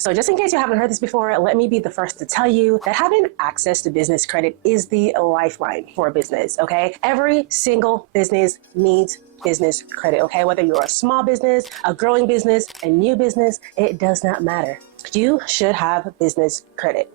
So just in case you haven't heard this before, let me be the first to tell you that having access to business credit is the lifeline for a business, okay? Every single business needs business credit, okay? Whether you're a small business, a growing business, a new business, it does not matter. You should have business credit.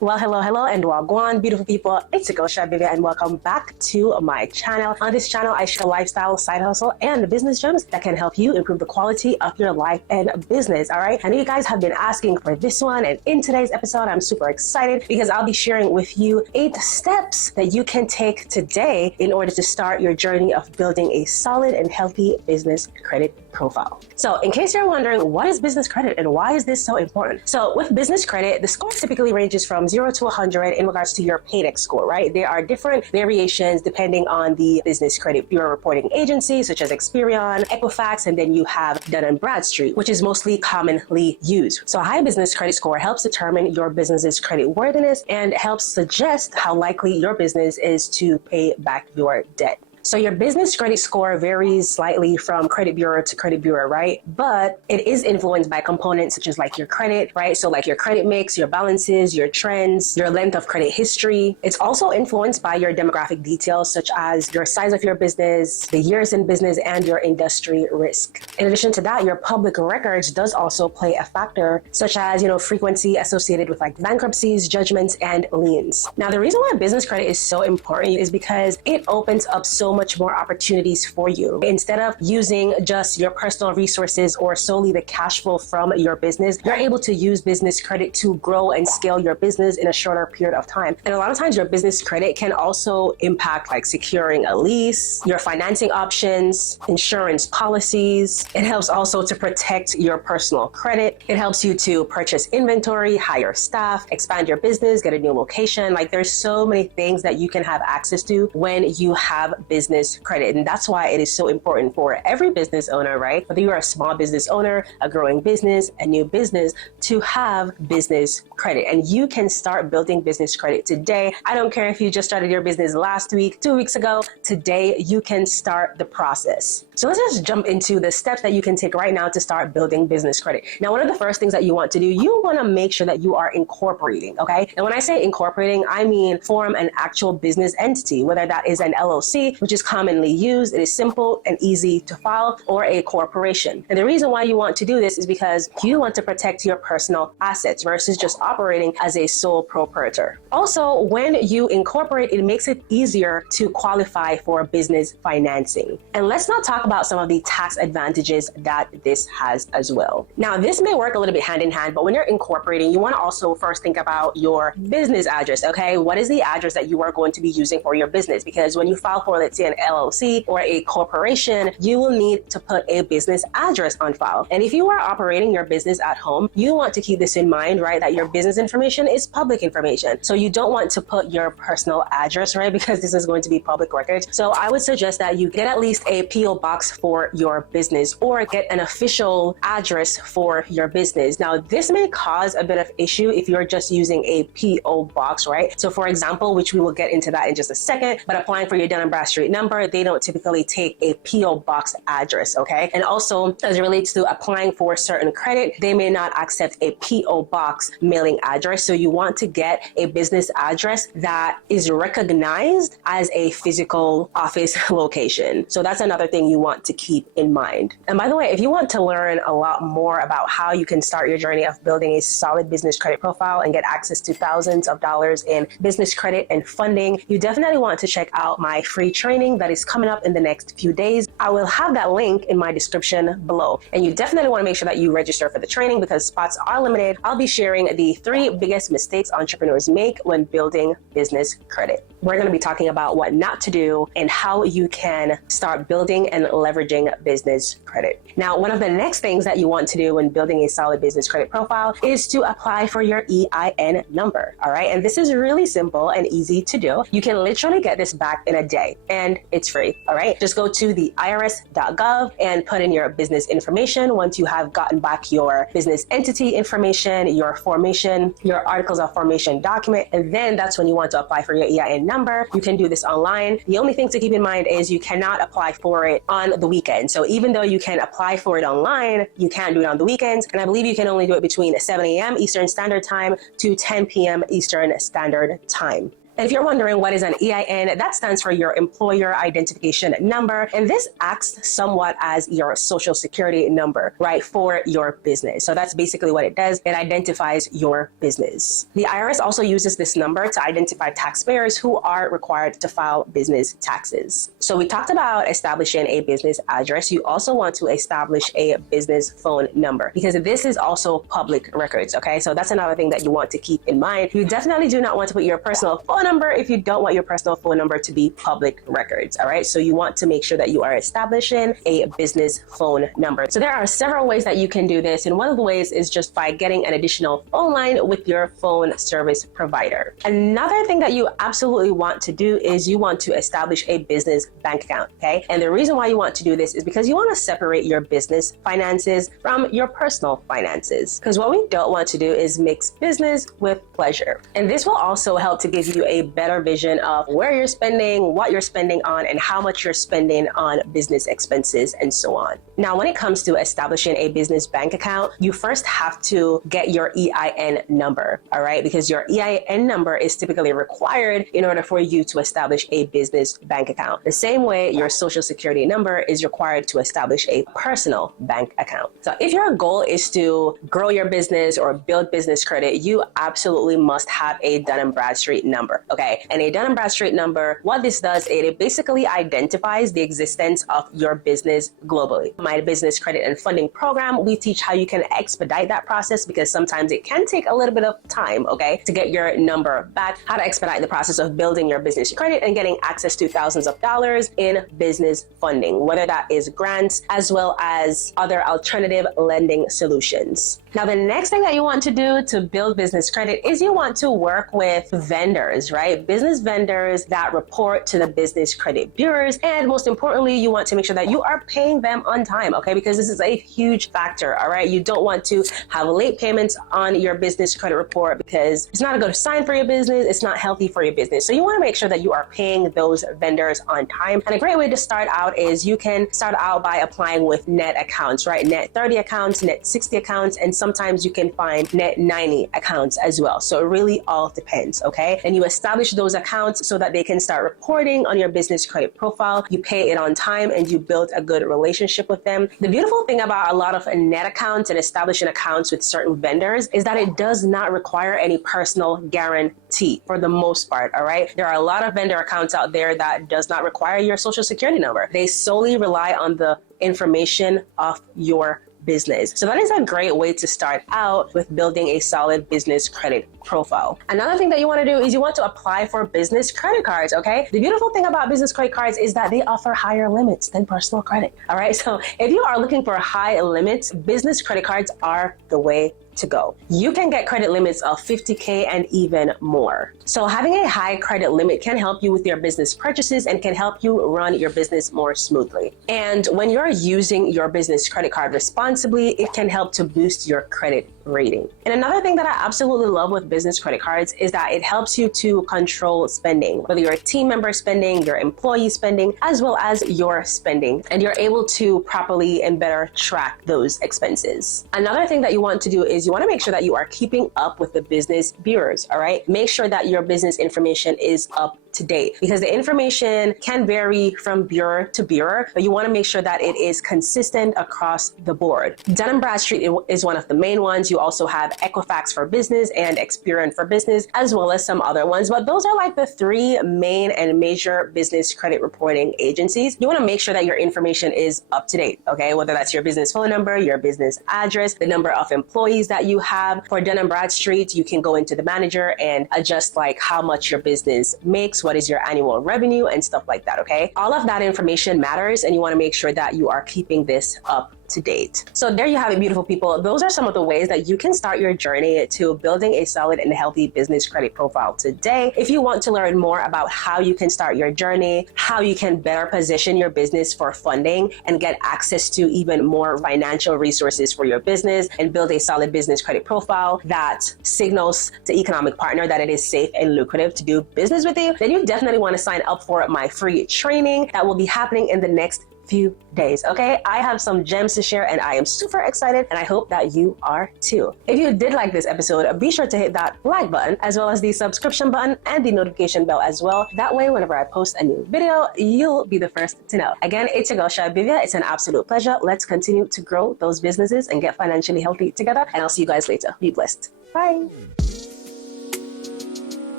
Well, hello, and wagwan, beautiful people. It's your girl Shibivia, and welcome back to my channel. On this channel, I share lifestyle, side hustle, and business gems that can help you improve the quality of your life and business, all right? I know you guys have been asking for this one, and in today's episode, I'm super excited because I'll be sharing with you 8 steps that you can take today in order to start your journey of building a solid and healthy business credit profile. So in case you're wondering, what is business credit and why is this so important? So with business credit, the score typically ranges from 0 to 100 in regards to your paydex score, right? There are different variations depending on the business credit bureau reporting agency, such as Experian, Equifax, and then you have Dun & Bradstreet, which is mostly commonly used. So a high business credit score helps determine your business's credit worthiness and helps suggest how likely your business is to pay back your debt. So your business credit score varies slightly from credit bureau to credit bureau, right? But it is influenced by components such as like your credit, right? So like your credit mix, your balances, your trends, your length of credit history. It's also influenced by your demographic details such as your size of your business, the years in business, and your industry risk. In addition to that, your public records does also play a factor, such as, frequency associated with like bankruptcies, judgments, and liens. Now, the reason why business credit is so important is because it opens up so much more opportunities for you. Instead of using just your personal resources or solely the cash flow from your business, you're able to use business credit to grow and scale your business in a shorter period of time. And a lot of times your business credit can also impact like securing a lease, your financing options, insurance policies. It helps also to protect your personal credit. It helps you to purchase inventory, hire staff, expand your business, get a new location. Like there's so many things that you can have access to when you have business credit. And that's why it is so important for every business owner, right? Whether you're a small business owner, a growing business, a new business, to have business credit. And you can start building business credit today. I don't care if you just started your business last week, 2 weeks ago, today you can start the process. So let's just jump into the steps that you can take right now to start building business credit. Now, one of the first things that you want to do, you want to make sure that you are incorporating, okay? And when I say incorporating, I mean form an actual business entity, whether that is an LLC, which is commonly used. It is simple and easy to file, or a corporation. And the reason why you want to do this is because you want to protect your personal assets versus just operating as a sole proprietor. Also, when you incorporate, it makes it easier to qualify for business financing. And let's not talk about some of the tax advantages that this has as well. Now, this may work a little bit hand in hand, but when you're incorporating, you want to also first think about your business address, okay? What is the address that you are going to be using for your business? Because when you file for, let's say, an LLC or a corporation, you will need to put a business address on file. And if you are operating your business at home, you want to keep this in mind, right? That your business information is public information. So you don't want to put your personal address, right? Because this is going to be public record. So I would suggest that you get at least a PO box for your business or get an official address for your business. Now, this may cause a bit of issue if you're just using a PO box, right? So for example, which we will get into that in just a second, but applying for your Dun & Bradstreet number, they don't typically take a PO box address, okay? And also, as it relates to applying for certain credit, they may not accept a PO box mailing address. So you want to get a business address that is recognized as a physical office location. So that's another thing you want to keep in mind. And by the way, if you want to learn a lot more about how you can start your journey of building a solid business credit profile and get access to thousands of dollars in business credit and funding, you definitely want to check out my free training that is coming up in the next few days. I will have that link in my description below. And you definitely want to make sure that you register for the training because spots are limited. I'll be sharing the 3 biggest mistakes entrepreneurs make when building business credit. We're going to be talking about what not to do and how you can start building and leveraging business credit. Now, one of the next things that you want to do when building a solid business credit profile is to apply for your EIN number. All right. And this is really simple and easy to do. You can literally get this back in a day and it's free. All right. Just go to the irs.gov and put in your business information. Once you have gotten back your business entity information, your formation, your articles of formation document, and then that's when you want to apply for your EIN number. You can do this online. The only thing to keep in mind is you cannot apply for it on the weekend. So even though you can apply for it online, you can't do it on the weekends. And I believe you can only do it between 7 a.m. Eastern Standard Time to 10 p.m. Eastern Standard Time. And if you're wondering what is an EIN, that stands for your employer identification number. And this acts somewhat as your social security number, right, for your business. So that's basically what it does. It identifies your business. The IRS also uses this number to identify taxpayers who are required to file business taxes. So we talked about establishing a business address. You also want to establish a business phone number because this is also public records, okay? So that's another thing that you want to keep in mind. You definitely do not want to put your personal phone number if you don't want your personal phone number to be public records, all right? So you want to make sure that you are establishing a business phone number. So there are several ways that you can do this, and one of the ways is just by getting an additional phone line with your phone service provider. Another thing that you absolutely want to do is you want to establish a business bank account, okay? And the reason why you want to do this is because you want to separate your business finances from your personal finances, because what we don't want to do is mix business with pleasure. And this will also help to give you a better vision of where you're spending, what you're spending on, and how much you're spending on business expenses and so on. Now, when it comes to establishing a business bank account, you first have to get your EIN number, all right? Because your EIN number is typically required in order for you to establish a business bank account. The same way your social security number is required to establish a personal bank account. So if your goal is to grow your business or build business credit, you absolutely must have a Dun & Bradstreet number. Okay, and a Dun & Bradstreet number, what this does, it basically identifies the existence of your business globally. My business credit and funding program, we teach how you can expedite that process because sometimes it can take a little bit of time, okay, to get your number back, how to expedite the process of building your business credit and getting access to thousands of dollars in business funding, whether that is grants as well as other alternative lending solutions. Now, the next thing that you want to do to build business credit is you want to work with vendors, right? Business vendors that report to the business credit bureaus. And most importantly, you want to make sure that you are paying them on time, okay? Because this is a huge factor, all right? You don't want to have late payments on your business credit report because it's not a good sign for your business. It's not healthy for your business. So you want to make sure that you are paying those vendors on time. And a great way to start out is you can start out by applying with net accounts, right? Net 30 accounts, net 60 accounts, and sometimes you can find net 90 accounts as well. So it really all depends, okay? And you establish those accounts so that they can start reporting on your business credit profile. You pay it on time and you build a good relationship with them. The beautiful thing about a lot of net accounts and establishing accounts with certain vendors is that it does not require any personal guarantee for the most part, all right? There are a lot of vendor accounts out there that does not require your social security number. They solely rely on the information of your business. So that is a great way to start out with building a solid business credit profile. Another thing that you want to do is you want to apply for business credit cards, okay? The beautiful thing about business credit cards is that they offer higher limits than personal credit, all right? So if you are looking for high limits, business credit cards are the way to go. You can get credit limits of $50K and even more. So having a high credit limit can help you with your business purchases and can help you run your business more smoothly. And when you're using your business credit card responsibly, it can help to boost your credit rating. And another thing that I absolutely love with business credit cards is that it helps you to control spending, whether you're a team member spending, your employee spending, as well as your spending, and you're able to properly and better track those expenses. Another thing that you want to do is you want to make sure that you are keeping up with the business bureaus, all right? Make sure that your business information is up to date because the information can vary from bureau to bureau, but you want to make sure that it is consistent across the board. Dun & Bradstreet is one of the main ones. You also have Equifax for business and Experian for business, as well as some other ones, but those are like the three main and major business credit reporting agencies. You want to make sure that your information is up to date, okay? Whether that's your business phone number, your business address, the number of employees that you have. For Dun & Bradstreet, you can go into the manager and adjust like how much your business makes, what is your annual revenue and stuff like that, okay? All of that information matters and you want to make sure that you are keeping this up to date. So there you have it, beautiful people. Those are some of the ways that you can start your journey to building a solid and healthy business credit profile today. If you want to learn more about how you can start your journey, how you can better position your business for funding and get access to even more financial resources for your business and build a solid business credit profile that signals to economic partner that it is safe and lucrative to do business with you, then you definitely want to sign up for my free training that will be happening in the next few days. Okay, I have some gems to share and I am super excited, and I hope that you are too. If you did like this episode, be sure to hit that like button as well as the subscription button and the notification bell as well. That way, whenever I post a new video, you'll be the first to know. Again, it's your girl Shibivia. It's an absolute pleasure. Let's continue to grow those businesses and get financially healthy together, and I'll see you guys later. Be blessed. Bye.